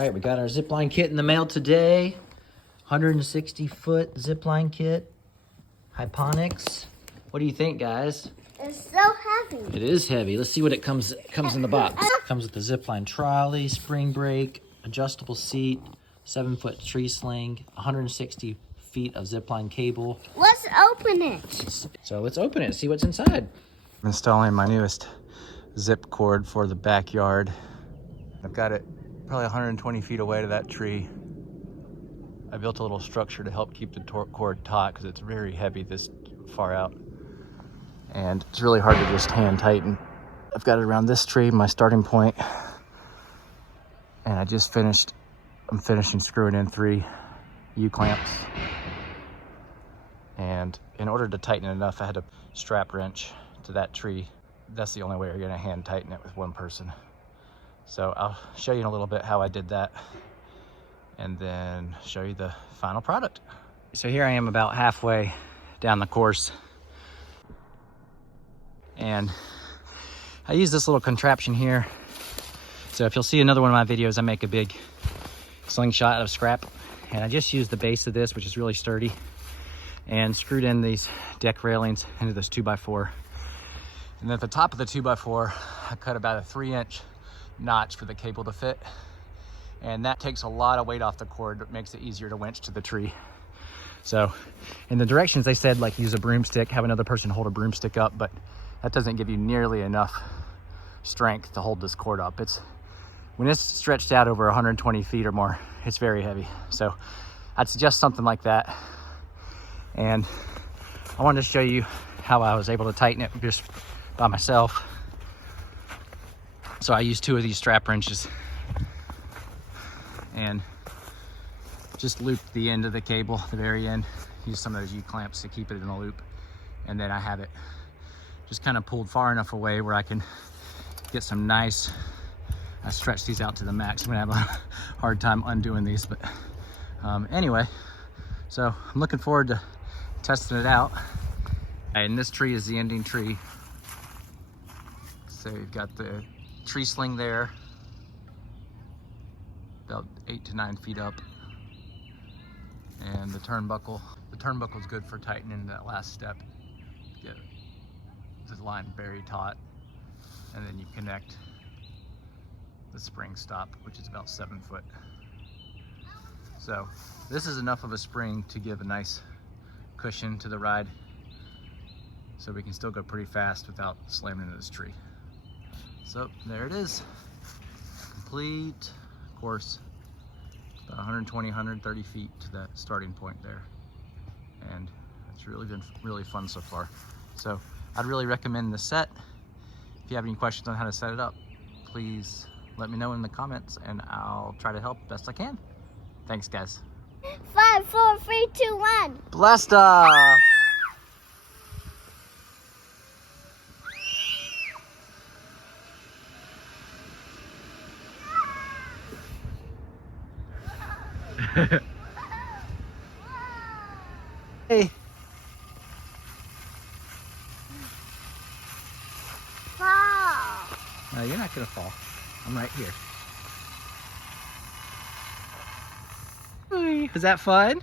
right, we got our zipline kit in the mail today. 160-foot zipline kit. Hyponics. What do you think, guys? It's so heavy. It is heavy. Let's see what it comes in the box. Comes with the zipline trolley, spring brake, adjustable seat, 7-foot tree sling, 160 feet of zipline cable. Let's open it. So let's open it, see what's inside. I'm installing my newest zip cord for the backyard. I've got it probably 120 feet away to that tree. I built a little structure to help keep the cord taut because it's very heavy this far out. And it's really hard to just hand tighten. I've got it around this tree, my starting point. And I'm finishing screwing in 3 U-clamps. And in order to tighten it enough, I had to strap wrench to that tree. That's the only way you're gonna hand tighten it with one person. So I'll show you in a little bit how I did that and then show you the final product. So here I am about halfway down the course. And I use this little contraption here. So if you'll see another one of my videos, I make a big slingshot out of scrap. And I just used the base of this, which is really sturdy, and screwed in these deck railings into this 2x4. And then at the top of the 2x4, I cut about a 3-inch notch for the cable to fit. And that takes a lot of weight off the cord. It makes it easier to winch to the tree. So in the directions, they said like use a broomstick, have another person hold a broomstick up, but that doesn't give you nearly enough strength to hold this cord up. When it's stretched out over 120 feet or more, it's very heavy. So I'd suggest something like that. And I wanted to show you how I was able to tighten it just by myself. So I used 2 of these strap wrenches and just looped the end of the cable, the very end. Use some of those U-clamps to keep it in a loop. And then I have it just kind of pulled far enough away where I can get some nice, I stretched these out to the max. I'm gonna have a hard time undoing these, but anyway, so I'm looking forward to testing it out. And this tree is the ending tree. So you've got the tree sling there, about 8 to 9 feet up. And the turnbuckle. The turnbuckle is good for tightening that last step. Get the line very taut. And then you connect the spring stop, which is about 7 foot. So this is enough of a spring to give a nice cushion to the ride, so we can still go pretty fast without slamming into this tree. So there it is, complete course. About 120, 130 feet to that starting point there. And it's really been really fun so far. So I'd really recommend the set. If you have any questions on how to set it up, please let me know in the comments and I'll try to help best I can. Thanks, guys. 5, 4, 3, 2, 1. Blast off! Hey. Wow. No, you're not gonna fall. I'm right here. Was that fun?